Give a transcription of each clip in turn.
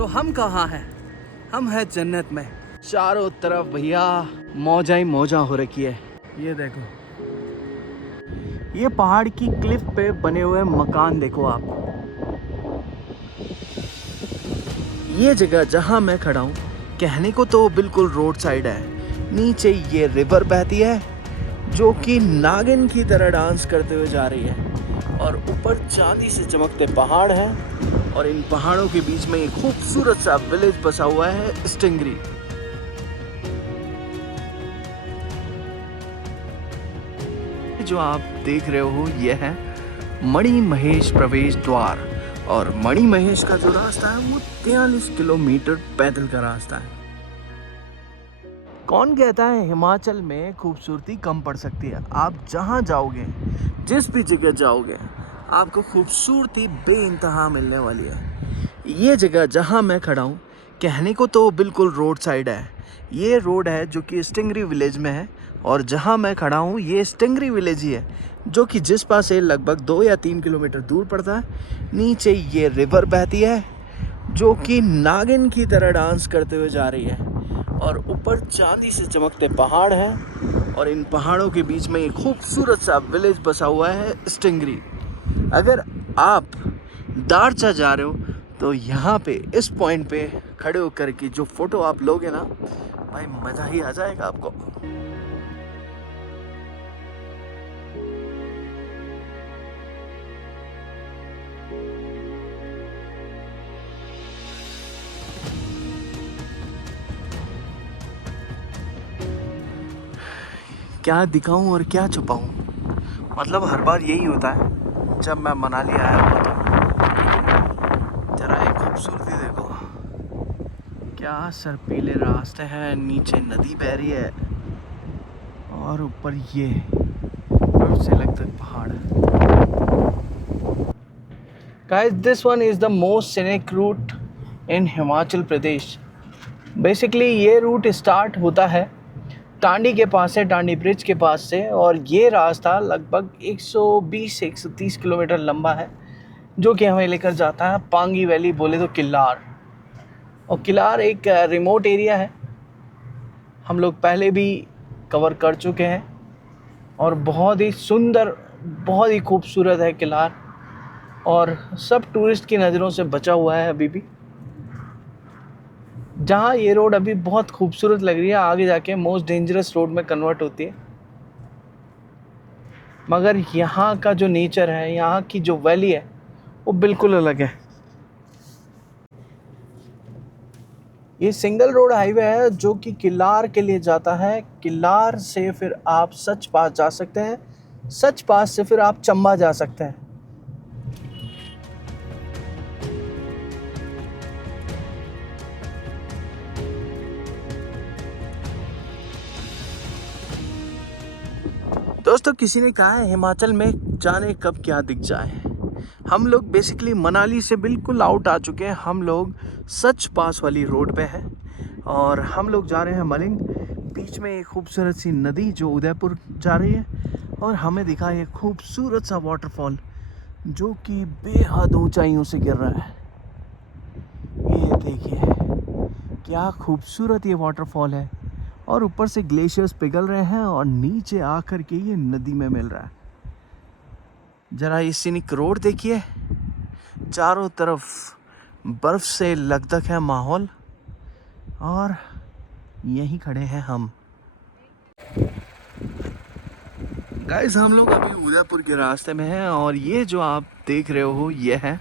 तो हम कहाँ हैं? हम हैं जन्नत में। चारों तरफ भैया मौजा ही मौजा हो रखी है। ये देखो, ये पहाड़ की क्लिफ पे बने हुए मकान देखो आप। ये जगह जहाँ मैं खड़ा हूँ, कहने को तो बिल्कुल रोड साइड है। नीचे ये रिवर बहती है जो कि नागिन की तरह डांस करते हुए जा रही है, और ऊपर चांदी से चमकते पहाड़ हैं, और इन पहाड़ों के बीच में एक खूबसूरत सा विलेज बसा हुआ है, स्टिंगरी। जो आप देख रहे हो ये है मणि महेश प्रवेश द्वार, और मणि महेश का जो रास्ता है वो 43 किलोमीटर पैदल का रास्ता है। कौन कहता है हिमाचल में खूबसूरती कम पड़ सकती है? आप जहाँ जाओगे, जिस भी जगह जाओगे, आपको खूबसूरती बेइंतहा मिलने वाली है। ये जगह जहाँ मैं खड़ा हूँ, कहने को तो बिल्कुल रोड साइड है। ये रोड है जो कि स्टिंगरी विलेज में है, और जहाँ मैं खड़ा हूँ ये स्टिंगरी विलेज ही है, जो कि जिस पास से लगभग 2 या 3 किलोमीटर दूर पड़ता है। नीचे ये रिवर बहती है जो कि नागिन की तरह डांस करते हुए जा रही है, और ऊपर चांदी से चमकते पहाड़ हैं, और इन पहाड़ों के बीच में एक खूबसूरत सा विलेज बसा हुआ है, स्टिंगरी। अगर आप दारचा जा रहे हो तो यहाँ पे इस पॉइंट पे खड़े होकर के जो फोटो आप लोगे ना भाई, मज़ा ही आ जाएगा आपको। क्या दिखाऊं और क्या छुपाऊं, मतलब हर बार यही होता है जब मैं मनाली आया हुआ। तो जरा एक खूबसूरती देखो, क्या सरपीले रास्ते हैं, नीचे नदी बह रही है, और ऊपर ये बर्फ से लगते पहाड़। Guys, this one is the most scenic route in Himachal Pradesh. Basically ये रूट स्टार्ट होता है टांडी के पास से, टांडी ब्रिज के पास से, और ये रास्ता लगभग 120 से 130 किलोमीटर लंबा है, जो कि हमें लेकर जाता है पांगी वैली, बोले तो किल्लार। और किल्लार एक रिमोट एरिया है, हम लोग पहले भी कवर कर चुके हैं, और बहुत ही सुंदर, बहुत ही खूबसूरत है किल्लार, और सब टूरिस्ट की नज़रों से बचा हुआ है अभी भी। जहाँ ये रोड अभी बहुत खूबसूरत लग रही है, आगे जाके मोस्ट डेंजरस रोड में कन्वर्ट होती है। मगर यहाँ का जो नेचर है, यहाँ की जो वैली है, वो बिल्कुल अलग है। ये सिंगल रोड हाईवे है जो कि किल्लार के लिए जाता है। किल्लार से फिर आप सच पास जा सकते हैं, सच पास से फिर आप चंबा जा सकते हैं। दोस्तों, किसी ने कहा है हिमाचल में जाने कब क्या दिख जाए। हम लोग बेसिकली मनाली से बिल्कुल आउट आ चुके हैं। हम लोग सच पास वाली रोड पे हैं, और हम लोग जा रहे हैं मलिंग। बीच में एक खूबसूरत सी नदी जो उदयपुर जा रही है, और हमें दिखा एक खूबसूरत सा वाटरफॉल जो कि बेहद ऊंचाइयों से गिर रहा है। ये देखिए क्या खूबसूरत ये वाटरफॉल है, और ऊपर से ग्लेशियर्स पिघल रहे हैं, और नीचे आकर के ये नदी में मिल रहा है। जरा ये सीनिक रोड देखिए, चारों तरफ बर्फ से लकदक है माहौल, और यहीं खड़े हैं हम। गाइस, हम लोग अभी उदयपुर के रास्ते में हैं, और ये जो आप देख रहे हो ये है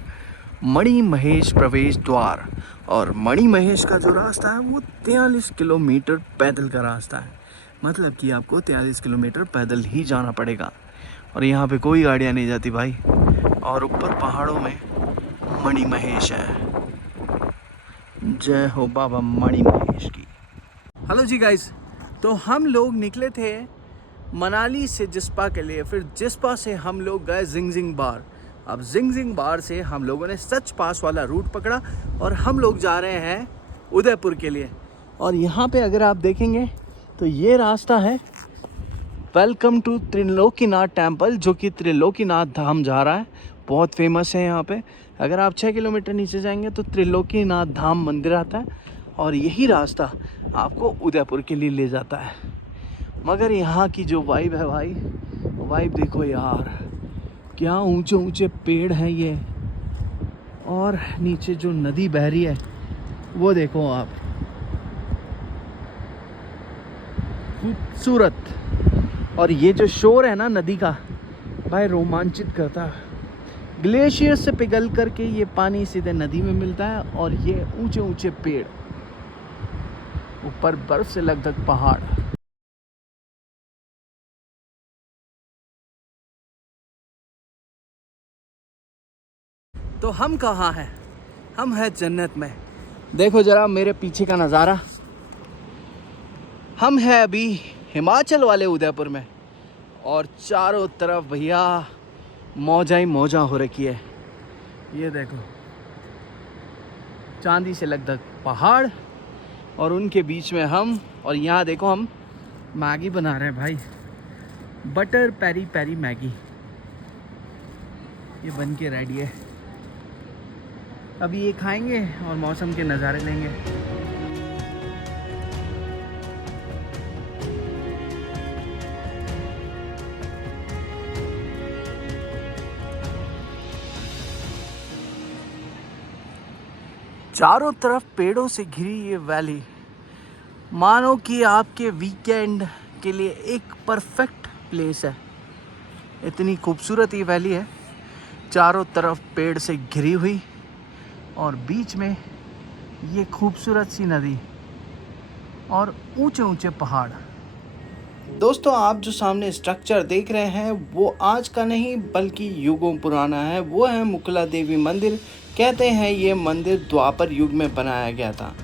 मणि महेश प्रवेश द्वार, और मणि महेश का जो रास्ता है वो 43 किलोमीटर पैदल का रास्ता है। मतलब कि आपको 43 किलोमीटर पैदल ही जाना पड़ेगा, और यहाँ पे कोई गाड़ियाँ नहीं जाती भाई। और ऊपर पहाड़ों में मणि महेश है। जय हो बाबा मणि महेश की। हेलो जी गाइस, तो हम लोग निकले थे मनाली से जिस्पा के लिए, फिर जिस्पा से हम लोग गए जिंगजिंग बार। अब जिंगजिंग बार से हम लोगों ने सच पास वाला रूट पकड़ा, और हम लोग जा रहे हैं उदयपुर के लिए। और यहाँ पे अगर आप देखेंगे तो ये रास्ता है वेलकम टू त्रिलोकीनाथ टेम्पल, जो कि त्रिलोकीनाथ धाम जा रहा है। बहुत फेमस है यहाँ पे। अगर आप 6 किलोमीटर नीचे जाएंगे तो त्रिलोकीनाथ धाम मंदिर आता है और यही रास्ता आपको उदयपुर के लिए ले जाता है। मगर यहाँ की जो वाइब है भाई, वाइब देखो यार, क्या ऊंचे ऊंचे पेड़ हैं ये, और नीचे जो नदी बह रही है वो देखो आप, खूबसूरत। और ये जो शोर है ना नदी का भाई, रोमांचित करता है। ग्लेशियर से पिघल करके ये पानी सीधे नदी में मिलता है, और ये ऊंचे ऊंचे पेड़, ऊपर बर्फ से लकदक पहाड़। तो हम कहाँ हैं? हम हैं जन्नत में। देखो जरा मेरे पीछे का नज़ारा। हम हैं अभी हिमाचल वाले उदयपुर में, और चारों तरफ भैया मौजा ही मौजा हो रखी है। ये देखो चांदी से लकदक पहाड़, और उनके बीच में हम, और यहाँ देखो हम मैगी बना रहे हैं भाई, बटर पेरी पेरी मैगी। ये बन के रेडी है, अभी ये खाएंगे और मौसम के नज़ारे लेंगे। चारों तरफ पेड़ों से घिरी ये वैली मानो कि आपके वीकेंड के लिए एक परफेक्ट प्लेस है। इतनी खूबसूरत ये वैली है, चारों तरफ पेड़ से घिरी हुई, और बीच में ये खूबसूरत सी नदी और ऊंचे ऊंचे पहाड़। दोस्तों आप जो सामने स्ट्रक्चर देख रहे हैं वो आज का नहीं बल्कि युगों पुराना है। वो है मुकला देवी मंदिर। कहते हैं ये मंदिर द्वापर युग में बनाया गया था।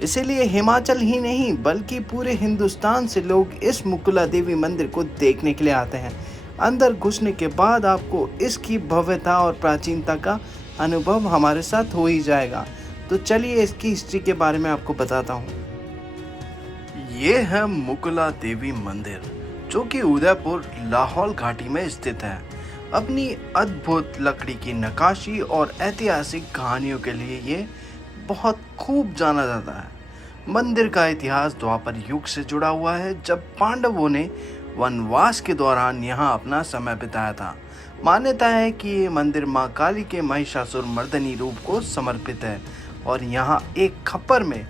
इसीलिए हिमाचल ही नहीं बल्कि पूरे हिंदुस्तान से लोग इस मुकला देवी मंदिर को देखने के लिए आते हैं। अंदर घुसने के बाद आपको इसकी भव्यता और प्राचीनता का अनुभव हमारे साथ हो ही जाएगा। तो चलिए इसकी हिस्ट्री के बारे में आपको बताता हूँ। ये है मुकला देवी मंदिर, जो कि उदयपुर लाहौल घाटी में स्थित है। अपनी अद्भुत लकड़ी की नक्काशी और ऐतिहासिक कहानियों के लिए ये बहुत खूब जाना जाता है। मंदिर का इतिहास द्वापर युग से जुड़ा हुआ है, जब पांडवों ने वनवास के दौरान यहाँ अपना समय बिताया था। मान्यता है कि ये मंदिर माँ काली के महिषासुर मर्दनी रूप को समर्पित है, और यहाँ एक खप्पर में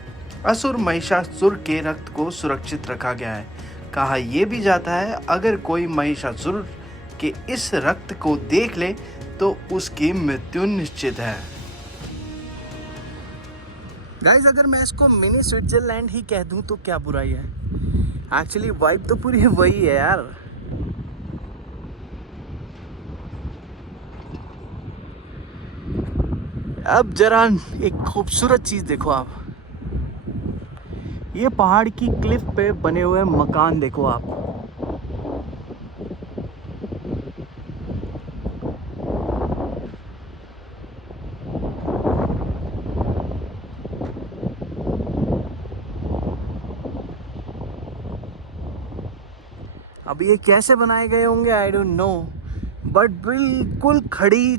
असुर महिषासुर के रक्त को सुरक्षित रखा गया है। कहा यह भी जाता है अगर कोई महिषासुर के इस रक्त को देख ले तो उसकी मृत्यु निश्चित है। गाइस अगर मैं इसको मिनी स्विट्जरलैंड ही कह दूं तो क्या बुराई है। एक्चुअली वाइब तो पूरी वही है यार। अब जरा एक खूबसूरत चीज देखो आप, ये पहाड़ की क्लिफ पे बने हुए मकान देखो आप। अब ये कैसे बनाए गए होंगे आई डोंट नो, बट बिल्कुल खड़ी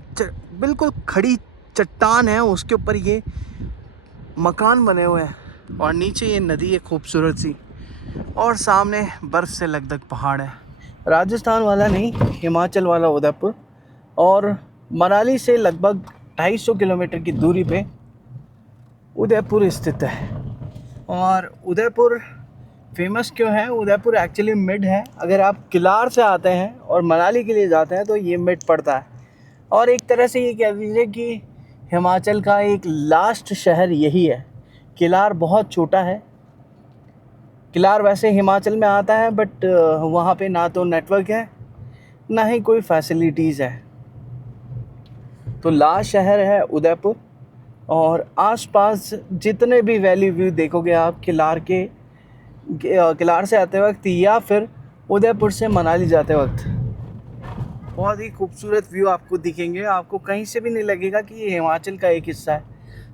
चट्टान है, उसके ऊपर ये मकान बने हुए हैं, और नीचे ये नदी है खूबसूरत सी, और सामने बर्फ़ से लकदक पहाड़ है। राजस्थान वाला नहीं, हिमाचल वाला उदयपुर, और मनाली से लगभग 250 किलोमीटर की दूरी पे उदयपुर स्थित है। और उदयपुर फेमस क्यों है? उदयपुर एक्चुअली मिड है। अगर आप किलार से आते हैं और मनाली के लिए जाते हैं तो ये मिड पड़ता है, और एक तरह से ये कह दीजिए कि हिमाचल का एक लास्ट शहर यही है। किलार बहुत छोटा है। किलार वैसे हिमाचल में आता है, बट वहाँ पे ना तो नेटवर्क है ना ही कोई फैसिलिटीज़ है। तो लास्ट शहर है उदयपुर, और आसपास जितने भी वैली व्यू देखोगे आप किलार से आते वक्त या फिर उदयपुर से मनाली जाते वक्त, बहुत ही खूबसूरत व्यू आपको दिखेंगे। आपको कहीं से भी नहीं लगेगा कि ये हिमाचल का एक हिस्सा है।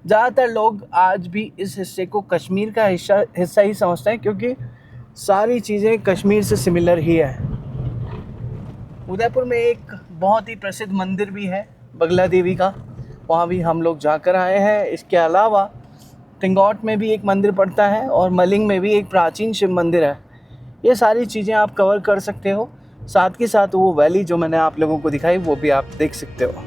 ज़्यादातर लोग आज भी इस हिस्से को कश्मीर का हिस्सा ही समझते हैं, क्योंकि सारी चीज़ें कश्मीर से सिमिलर ही है। उदयपुर में एक बहुत ही प्रसिद्ध मंदिर भी है बगला देवी का, वहाँ भी हम लोग जाकर आए हैं। इसके अलावा टिंगौट में भी एक मंदिर पड़ता है और मलिंग में भी एक प्राचीन शिव मंदिर है। ये सारी चीज़ें आप कवर कर सकते हो। साथ के साथ वो वैली जो मैंने आप लोगों को दिखाई वो भी आप देख सकते हो।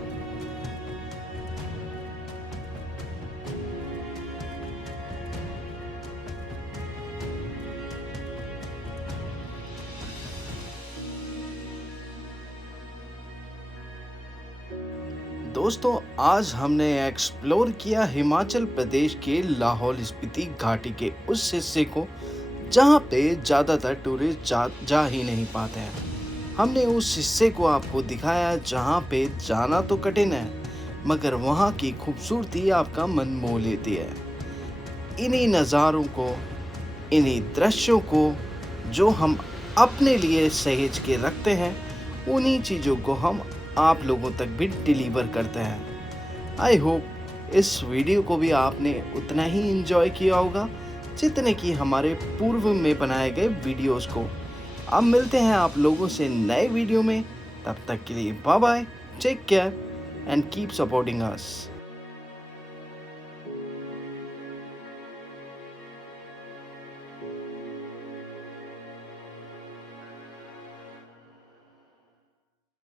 दोस्तों, आज हमने एक्सप्लोर किया हिमाचल प्रदेश के लाहौल स्पीति घाटी के उस हिस्से को जहाँ पे ज़्यादातर टूरिस्ट जा ही नहीं पाते हैं। हमने उस हिस्से को आपको दिखाया जहाँ पे जाना तो कठिन है, मगर वहाँ की खूबसूरती आपका मन मोह लेती है। इन्हीं नज़ारों को, इन्हीं दृश्यों को जो हम अपने लिए सहेज के रखते हैं, उन्हीं चीज़ों को हम आप लोगों तक भी डिलीवर करते हैं। आई होप इस वीडियो को भी आपने उतना ही एंजॉय किया होगा जितने कि हमारे पूर्व में बनाए गए वीडियोस को। अब मिलते हैं आप लोगों से नए वीडियो में। तब तक के लिए bye bye, take care and keep supporting us.